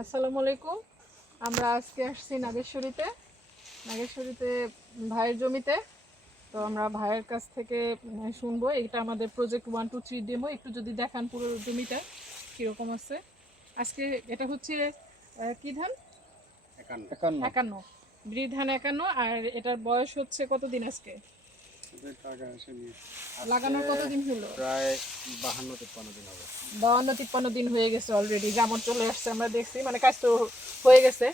আসসালামু আলাইকুম। আমরা আজকে আসছি নাগেশ্বরীতে ভাইয়ের জমিতে। তো আমরা ভাইয়ের কাছ থেকে শুনবো। এটা আমাদের প্রজেক্ট 1 2 3 ডেমো। একটু যদি দেখান পুরো জমিটা কীরকম আছে। আজকে এটা হচ্ছে কি ধান? 51 ব্রি ধান 51। আর এটার বয়স হচ্ছে কতদিন আজকে লাগানোর? কতদিন হলো? প্রায় 52-53 দিন হবে। 52-53 দিন হয়ে গেছে অলরেডি। জামর চলে আসছে, আমরা দেখছি, মানে কাজ তো হয়ে গেছে।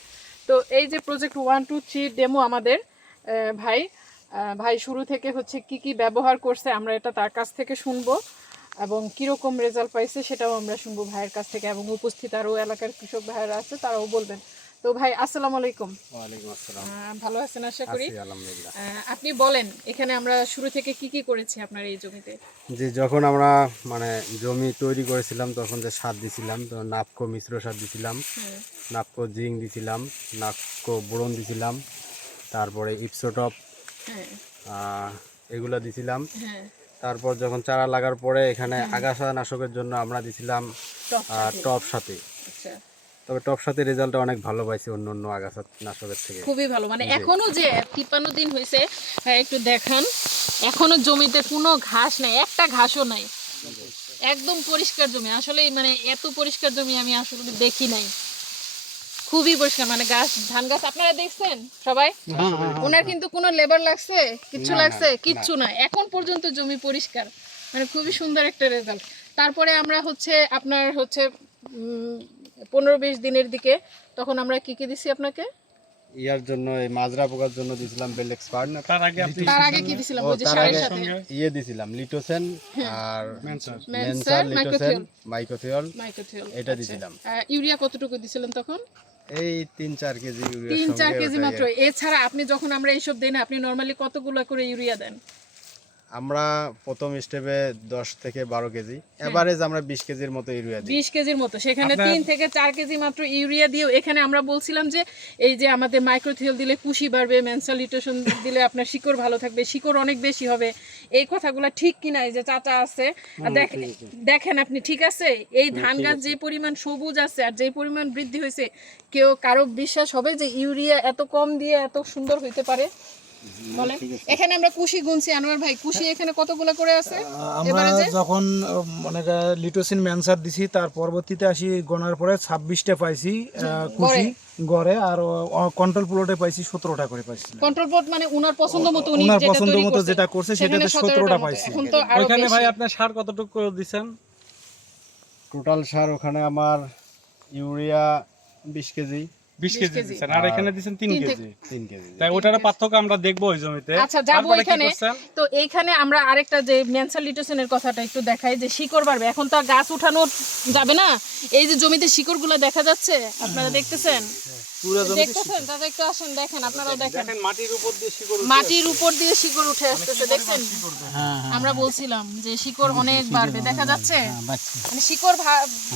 তো এই যে প্রজেক্ট 1 2 3 ডেমো আমাদের ভাই শুরু থেকে হচ্ছে কি কি ব্যবহার করছে আমরা এটা তার কাছ থেকে শুনবো, এবং কীরকম রেজাল্ট পাইছে সেটাও আমরা শুনবো ভাইয়ের কাছ থেকে, এবং উপস্থিত আরও এলাকার কৃষক ভাইয়েরা আছে তারাও বলবেন। তো ভাই আসসালামু আলাইকুম। ওয়ালাইকুম আসসালাম। ভালো আছেন আশা করি? আছি আলহামদুলিল্লাহ। আপনি বলেন এখানে আমরা শুরু থেকে কি কি করেছি আপনার এই জমিতে। যে যখন আমরা জমি তৈরি করেছিলাম তখন যে সার দিছিলাম, তো নাপকো মিশ্র সার দিছিলাম, নাপকো জিঙ্ক দিছিলাম, নাপকো বোরন দিছিলাম, তারপরে ইপসোটপ এগুলো দিছিলাম। তারপর যখন চারা লাগার পরে এখানে আগাছা নাশকের জন্য আমরা দিছিলাম টপ সাথে। তবে টপ সাথে রেজাল্টটা অনেক ভালো পাইছে অন্য অন্য আগাছা নাশকের থেকে, খুবই ভালো। মানে এখনো যে 53 দিন হয়েছে, হ্যাঁ একটু দেখান, এখনো জমিতে কোনো ঘাস নাই, একটা ঘাসও নাই, একদম পরিষ্কার জমি। আসলে মানে এত পরিষ্কার জমি আমি আসলে দেখি নাই, খুবই পরিষ্কার। মানে গাছ, ধান গাছ আপনারা দেখছেন সবাই, ওনার কিন্তু কোনো লেবার লাগছে, কিচ্ছু লাগছে, কিচ্ছু না, এখন পর্যন্ত জমি পরিষ্কার। মানে খুবই সুন্দর একটা রেজাল্ট। তারপরে আমরা হচ্ছে আপনার হচ্ছে 15-20 দিনের দিকে তখন আমরা কি কি দিছি আপনাকে ইয়ার জন্য, এই মাজরা পোকার জন্য দিছিলাম বেল এক্সপার্ট। তার আগে কি দিছিলাম? ওই যে সারের সাথে দিছিলাম লিটোসেন আর মেনসার, লিটোসেন, মাইকোথিয়ল, এটা দিছিলাম। ইউরিয়া কতটুকু দিছিলেন তখন? এই 3-4 কেজি ইউরিয়া, 3-4 কেজি মাত্র। এছাড়া আপনি যখন আমরা এইসব দেই না, আপনি নরমালি কতগুলো করে ইউরিয়া দেন? আমরা প্রথম স্টেপে 10 থেকে 12 কেজি, এভারেজ আমরা 20 কেজির মতো ইউরিয়া দিই। 20 কেজির মতো, সেখানে 3 থেকে 4 কেজি মাত্র ইউরিয়া দিও। এখানে আমরা বলছিলাম যে এই যে আমাদের মাইক্রোথিয়ল দিলে কুশি বাড়বে, মেনসালিটেশন দিলে আপনার শিকড় ভালো থাকবে, শিকড় অনেক বেশি হবে। এই কথাগুলো ঠিক কিনা? এই যে চাচা আছে, দেখেন আপনি, ঠিক আছে? এই ধান গাছ যে পরিমাণ সবুজ আছে আর যে পরিমাণ বৃদ্ধি হয়েছে, কারো বিশ্বাস হবে যে ইউরিয়া এত কম দিয়ে এত সুন্দর হইতে পারে? বলেন। এখানে আমরা কুশি গুনছি, আনোয়ার ভাই কুশি এখানে কতগুলো করে আছে? আমরা যখন মানে লিটোসিন ম্যানসার দিছি, তার পরবর্তীতে আসি গণার পরে 26টা পাইছি কুশি গড়ে, আর কন্ট্রোল প্লটে পাইছি 17টা করে পাইছি। কন্ট্রোল প্লট মানে উনার পছন্দ মতো, উনি উনার পছন্দ মতো যেটা করছে সেটাতে 17টা পাইছি। এখন তো আরো ওখানে বেশি। ভাই আপনার সার কতটুকু দিবেন? টোটাল সার ওখানে আমার ইউরিয়া 20 কেজি, 20 কেজি দিবেন, আর এখানে দিবেন 3 কেজি। 3 কেজি। তাই ওটার পার্থক্য আমরা দেখব ওই জমিতে। আচ্ছা যাবো এখানে। তো এইখানে আমরা আরেকটা যে মেনসালিটেশনের কথাটা একটু দেখাই, যে শিকড় বাড়বে। এখন তো গাছ উঠানো যাবে না, এই যে জমিতে শিকড়গুলো দেখা যাচ্ছে, আপনারা দেখতেছেন? দেখতেছেন দাদা? একটু আসেন, দেখেন, আপনারাও দেখেন, মাটির উপর দিয়ে শিকড় উঠে আসতেছে, দেখছেন? আমরা বলছিলাম যে শিকড় অনেক বাড়বে, দেখা যাচ্ছে? মানে শিকড়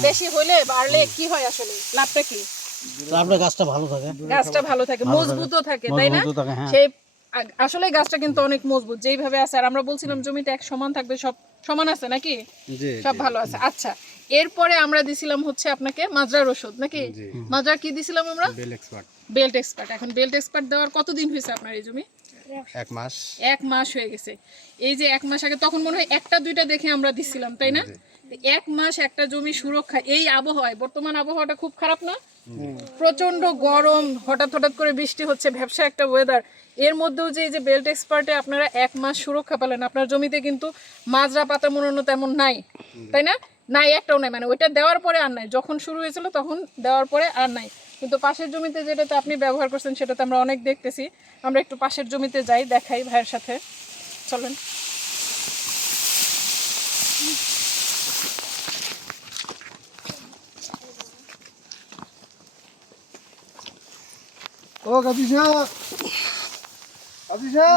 বেশি হইলে বাড়লে কি হয় আসলে লাভটা কি? গাছটা ভালো থাকে, মজবুতও থাকে, তাই না? সেই আসলে গাছটা কিন্তু অনেক মজবুত যেইভাবে আছে। আর আমরা বলছিলাম জমিটা এক সমান থাকবে, সব সমান আছে নাকি? সব ভালো আছে। আচ্ছা, এরপরে আমরা দিছিলাম হচ্ছে আপনাকে মাজরার ওষুধ, নাকি? মাজরা কি দিছিলাম আমরা? Belt expert. এখন বেল্ট এক্সপার্ট দেওয়ার কতদিন হয়েছে আপনার এই জমি? 1 মাস হয়ে গেছে। এই যে 1 মাস আগে তখন মনে হয় 1টা-2টা দেখে আমরা দিছিলাম, তাই না? 1 মাস একটা জমি সুরক্ষা, এই আবহাওয়ায়, বর্তমান আবহাওয়াটা খুব খারাপ না? প্রচন্ড গরম, হঠাৎ করে বৃষ্টি হচ্ছে, ভ্যাপসা একটা ওয়েদার, এর মধ্যেও যে এই যে বেল্ট এক্সপার্টে আপনারা 1 মাস সুরক্ষা পেলেন। আপনার জমিতে কিন্তু মাজরা পাতা মোড়ানো তেমন নাই, তাই না? নাই, একটাও নাই। মানে ওইটা দেওয়ার পরে আর নাই, যখন শুরু হয়েছিল তখন দেওয়ার পরে আর নাই। কিন্তু পাশের জমিতে যেটাতে আপনি ব্যবহার করছেন সেটাতে আমরা অনেক দেখতেছি। আমরা একটু পাশের জমিতে যাই, দেখাই ভাইয়ের সাথে, চলেন।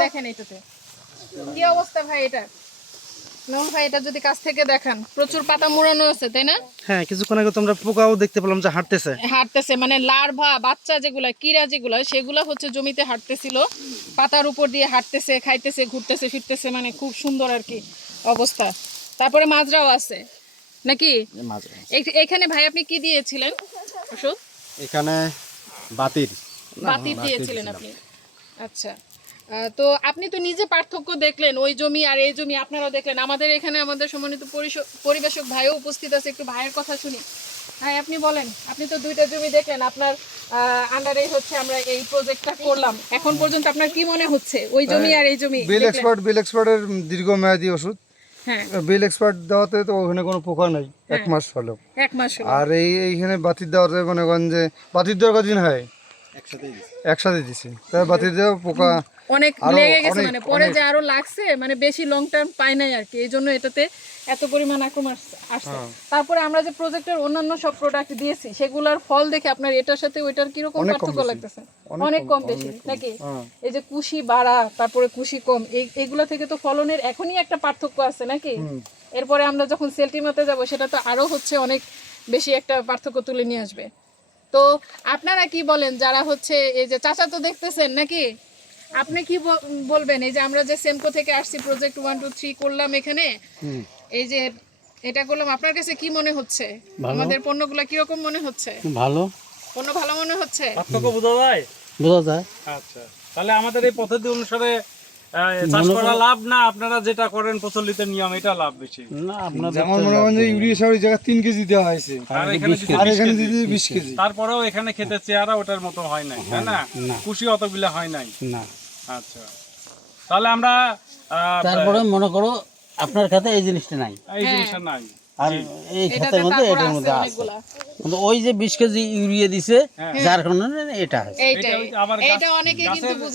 দেখেন এটাতে কি অবস্থা ভাই, এটা নমন ভাই, এটা যদি কাছ থেকে দেখান, প্রচুর পাতা মুড়ানো আছে, তাই না? হ্যাঁ, কিছুক্ষণ আগে তোমরা পোকাও দেখতে পেলাম যে হাঁটতেছে, মানে লার্ভা, বাচ্চা যেগুলা, কিরা যেগুলা, সেগুলা হচ্ছে জমিতে হাঁটতেছিল, পাতার উপর দিয়ে হাঁটতেছে, খাইতেছে, ঘুরতেছে, ফিরতেছে, মানে খুব সুন্দর আর কি অবস্থা। তারপরে মাজরাও আছে নাকি? এখানে ভাই আপনি কি দিয়েছিলেন ওষুধ? এখানে বাতির বাতি দিয়েছিলেন আপনি। আচ্ছা, তো আপনি তো নিজে পার্থক্য দেখলেন, ওই জমি আর এই জমি আপনারাও দেখলেন। আমাদের এখানে আমাদের সম্মানিত পরিবেশক ভাইও উপস্থিত আছে, একটু ভাইয়ের কথা শুনি। হ্যাঁ, আপনি বলেন, আপনি তো দুইটা জমি দেখলেন, আপনার আন্ডারে হচ্ছে আমরা এই প্রজেক্টটা করলাম। এখন পর্যন্ত আপনার কি মনে হচ্ছে ওই জমি আর এই জমি? বিল এক্সপার্টের দীর্ঘমেয়াদী ওষুধ, হ্যাঁ, বিল এক্সপার্ট দেওয়াতে তো ওখানে কোনো পোকা নাই, 1 মাস হলো। 1 মাস হলো। আর এইখানে বাতির দেওয়াতে মনে করেন যে বাতির দেওয়া কদিন হয়, একসাথে দিছি, তাই বাতির দেওয়া পোকা অনেক আরো লেগে গেছে, অনেক- মানে পরে যে আরো লাগছে, মানে বেশি লং টার্ম পাই নাই আর কি, এই জন্য এটাতে এত পরিমাণ আক্রমণ আসছে। তারপরে আমরা যে প্রজেক্টের অন্যান্য সব প্রোডাক্ট দিয়েছি সেগুলোর ফল দেখে আপনার এটার সাথে ওইটার কিরকম পার্থক্য লাগতেছে? অনেক কম বেশি নাকি? এই যে কুশি বাড়া, তারপরে কুশি কম, এইগুলা থেকে তো ফলনের এখনই একটা পার্থক্য আছে নাকি? এরপরে আমরা যখন সেলটিমাতে যাব সেটা তো আরো হচ্ছে অনেক বেশি একটা পার্থক্য তুলে নিয়ে আসবে। তো আপনারা কি বলেন, যারা হচ্ছে এই যে চাচা তো দেখতেছেন নাকি, আপনি কি বলবেন? এই যে আমরা যে সেমকো থেকে আসছি, প্রজেক্ট 1 2 3 করলাম এখানে, এই যে এটা করলাম, আপনার কাছে কি মনে হচ্ছে? আমাদের পণ্যগুলো কি রকম মনে হচ্ছে? ভালো, পণ্য ভালো মনে হচ্ছে? পার্থক্য বোঝা যায়? বোঝা যায়। আচ্ছা, তাহলে আমাদের এই পদ্ধতি অনুসারে চাষ করা লাভ না আপনারা যেটা করেন প্রচলিত নিয়ম, এটা লাভ বেশি? না, আপনাদের যেমন মনে করেন যে ইউরিয়া সারের জায়গায় 3 কেজি দেওয়া হয়েছে, আর এখানে দিতে আর 20 এখানে কেজি। দিতে 20 কেজি। তারপরেও এখানে খেতে চেহারা ওটার মতো হয় নাই, তাই না? না। খুশি অতগুলা হয় নাই। না, আচ্ছা, তাহলে আমরা তারপরে মনে করো আপনার খাতে এই জিনিসটা নাই, এই জিনিসটা নাই। আর এই এটাতে খাতের মধ্যে তারপর এটার আছে মধ্যে আছে, অনেকগুলা। কিন্তু ওই যে 20 কেজি ইউরিয়া দিছে, যার কারণে এটা হয়েছে। এইটাই, এটা আবার এইটা অনেকে কিন্তু গাছের- বুঝে